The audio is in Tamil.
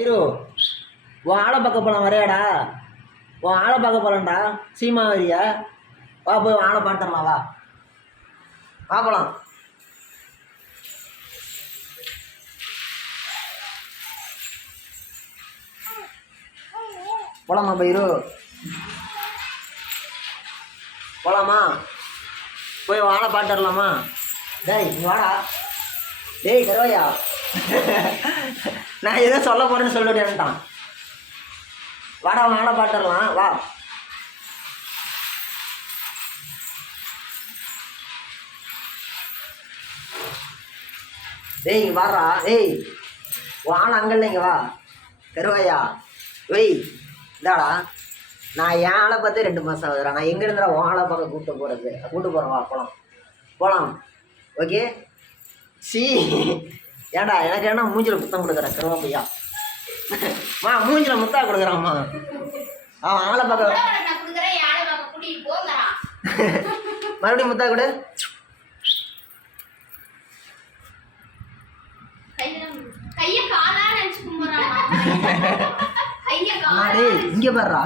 இரு உன் ஆளை பார்க்க போகலாம் வரையாடா உன் ஆளை பார்க்க போகலாம்டா சீமா வரியா வா போய் ஆளை பார்த்துடலாம் வா வா போகலாம் போலாமா பயிரு போலாமா போய் வாழை பாட்டுடலாமா டேய் நீ வாடா டேய் கருவாயா நான் எதோ சொல்ல போறேன்னு சொல்லிட்டேன்ட்டான் வாடா வாழை பாட்டுடலாம் வா டேய் இங்கே வாடா டேய் வாழை அங்கே இல்லைங்க வா கருவாயா வெய் இதாடா நான் என் ஆளை பார்த்து 2 மாதம் ஆகுதுடா நான் எங்கே இருந்தா உன் ஆளை பார்க்க கூப்பிட்டு போகிறேன் வா போகலாம் ஓகே சி ஏன்டா எனக்கு என்ன மூஞ்சில் முத்தம் கொடுக்குறேன் கருவாப்பையா மா மூஞ்சில் முத்தா கொடுக்குறாம்மா அவன் ஆளை பார்க்க மறுபடியும் முத்தா கொடு இங்கே பாடுறா